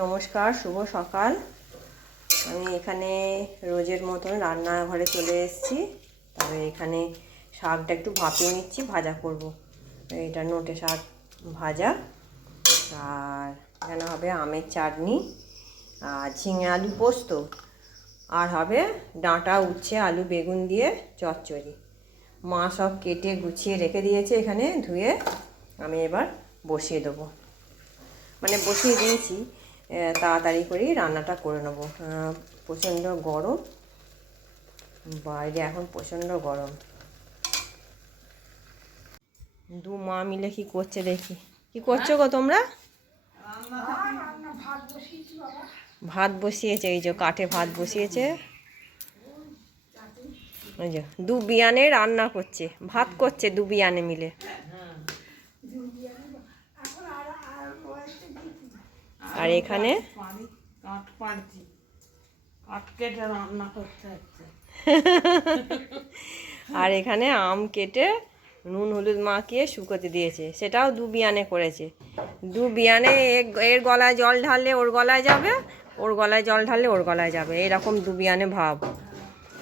নমস্কার, শুভ সকাল। আমি এখানে রোজের মতন রান্নাঘরে চলে এসেছি। তবে এখানে শাকটা একটু ভাপিয়ে নিচ্ছি, ভাজা করব। এটা নোটে শাক ভাজা, আর এখানে হবে আমের চাটনি আর ঝিঙে আলু পোস্ত, আর হবে ডাঁটা উচ্ছে আলু বেগুন দিয়ে চচ্চড়ি। মা সব কেটে গুছিয়ে রেখে দিয়েছে এখানে ধুয়ে। আমি এবার বসিয়ে দেবো, মানে বসিয়ে দিয়েছি, তাড়াতাড়ি করেই রান্নাটা করে নেবো। প্রচণ্ড গরম, বাইরে এখন প্রচণ্ড গরম। দু মা মিলে কি করছে দেখি। কি করছো গো তোমরা? ভাত বসিয়েছে, এই যে কাঠে ভাত বসিয়েছে। ওই যে দু বিয়ানে রান্না করছে, ভাত করছে দু বিয়ানে মিলে। আর এখানে আর এখানে আম কেটে নুন হলুদ মাখিয়ে শুকোতে দিয়েছে, সেটাও দু বিয়ানে করেছে। দু বিয়ানে এর গলায় জল ঢাললে ওর গলায় যাবে, ওর গলায় জল ঢাললে ওর গলায় যাবে, এরকম দু বিয়ানে ভাব।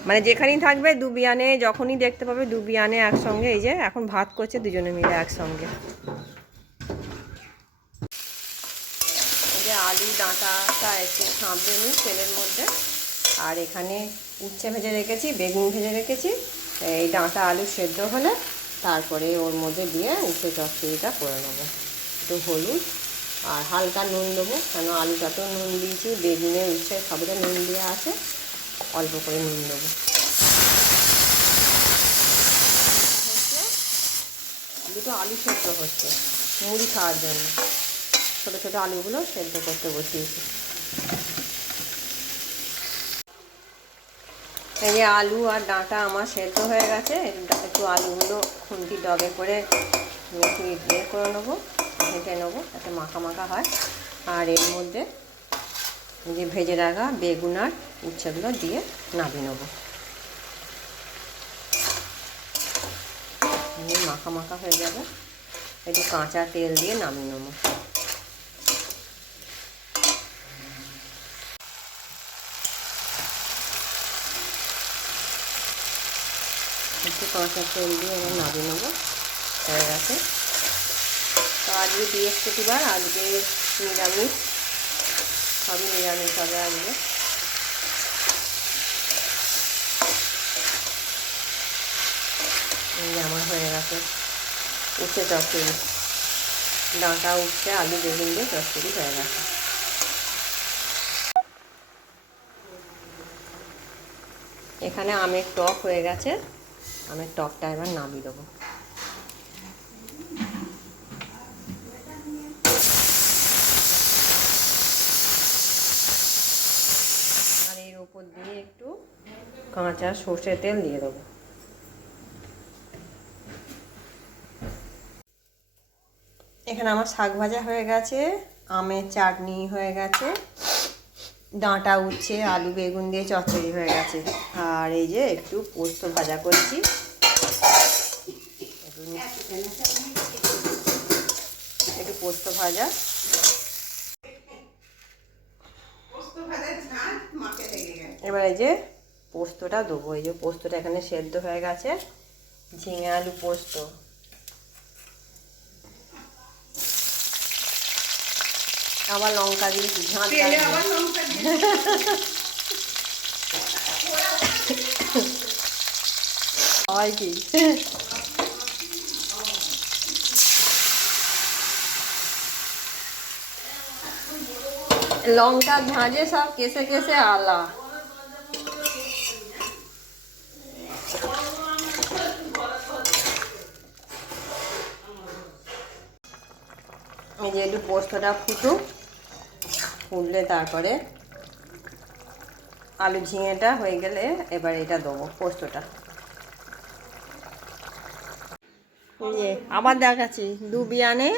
মানে যেখানেই থাকবে দু বিয়ানে, যখনই দেখতে পাবে দু বিয়ানে একসঙ্গে। এই যে এখন ভাত করছে দুজনে মিলে একসঙ্গে। এই যে আলু ডাঁটাটা একটু সাঁতলে নিই তেলের মধ্যে। আর এখানে উচ্ছে ভেজে রেখেছি, বেগুন ভেজে রেখেছি। এই ডাঁটা আলু সেদ্ধ হলে তারপরে ওর মধ্যে দিয়ে উচ্ছে চচ্চড়িটা করে নেবো। একটু হলুদ আর হালকা নুন দেবো, কেন আলুটাতেও নুন দিয়েছি, বেগুনে উচ্ছে সবটা নুন দিয়ে আছে, অল্প করে নুন দেবো। দুটো আলু সেদ্ধ হচ্ছে মুড়ি খাওয়ার জন্য, ছোটো ছোটো আলুগুলো সেদ্ধ করতে বসিয়েছি। এই যে আলু আর ডাঁটা আমার সেদ্ধ হয়ে গেছে। একটু আলুগুলো খুন্তি ডগে করে একটু ইয়ে করে নেবো, ভেজে নেবো যাতে মাখা মাখা হয়। আর এর মধ্যে যে ভেজে রাখা বেগুন আর উচ্ছেগুলো দিয়ে নামিয়ে নেবো। মাখা মাখা হয়ে যাবে, একটু কাঁচা তেল দিয়ে নামিয়ে নেবো। একটু কাঁচা তেল দিয়ে এবার নামিয়ে নেবো, হয়ে গেছে। তো আজকে বৃহস্পতিবার, আজকে নিরামিষ, সবই নিরামিষ হবে আজকে। আমার হয়ে গেছে উচ্ছে চচ্চড়ি, ডাঁটা উচ্ছে আলু বেগুন দিয়ে চচ্চড়ি হয়ে গেছে। এখানে আমের টক হয়ে গেছে, আমের টকটা এবার নামিয়ে দেবো। আর এর ওপর দিয়ে একটু কাঁচা সর্ষের তেল দিয়ে দেবো। এখানে আমার শাক ভাজা হয়ে গেছে, আমের চাটনি হয়ে গেছে, ডাঁটা উচ্ছে আলু বেগুন দিয়ে চচ্চড়ি হয়ে গেছে। আর এই যে একটু পোস্ত ভাজা করছি, একটু পোস্ত ভাজা। এবার এই যে পোস্তটা দেবো, এই যে পোস্তটা এখানে সেদ্ধ হয়ে গেছে, ঝিঙে আলু পোস্ত। আবার লঙ্কা দিয়ে ঝাঁঝ হয় কি লঙ্কা ঝাঁঝে সব কেসে কেসে আলা। এই যে একটু পোস্তটা ফুটলে তারপরে আলু ঝিঙেটা হয়ে গেলে এবার এটা দেবো পোস্তটা। এই যে আবার দেখাচ্ছি, দু বিয়ানে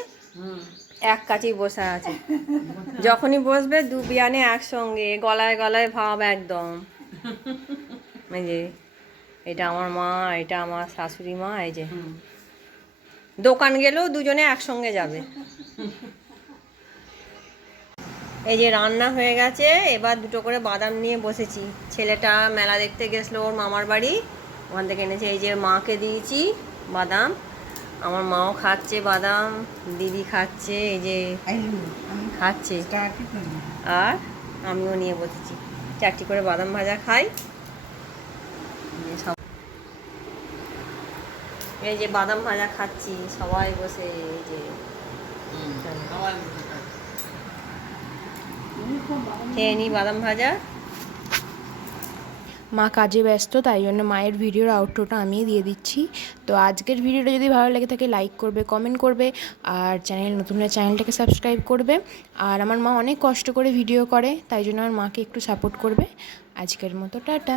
এক কাঠি বসে আছে। যখনই বসবে দু বিয়ানে একসঙ্গে, গলায় গলায় ভাব একদম। এই যে এটা আমার মা, এটা আমার শাশুড়ি মা, এই যে দোকান গেলেও দুজনে একসঙ্গে যাবে। এই যে রান্না হয়ে গেছে, এবার দুটো করে বাদাম নিয়ে বসেছি। ছেলেটা মেলা দেখতে গেছিলো ওর মামার বাড়ি, ওখান থেকে এনেছে। এই যে মাকে দিয়েছি বাদাম, আমার মাও খাচ্ছে বাদাম, দিদি খাচ্ছে, এই যে খাচ্ছে, আর আমিও নিয়ে বসেছি। 4টি করে বাদাম ভাজা খাই। এই যে বাদাম ভাজা খাচ্ছি সবাই বসে, এই যে খেয়ে নি বাদাম ভাজা। মা কাজে ব্যস্ত, তাই জন্য মায়ের ভিডিওর আউটরোটা আমিই দিয়ে দিচ্ছি। তো আজকের ভিডিওটা যদি ভালো লেগে থাকে লাইক করবে, কমেন্ট করবে, আর নতুন হলে চ্যানেলটাকে সাবস্ক্রাইব করবে। আর আমার মা অনেক কষ্ট করে ভিডিও করে, তাই জন্য আমার মাকে একটু সাপোর্ট করবে। আজকের মতো টাটা।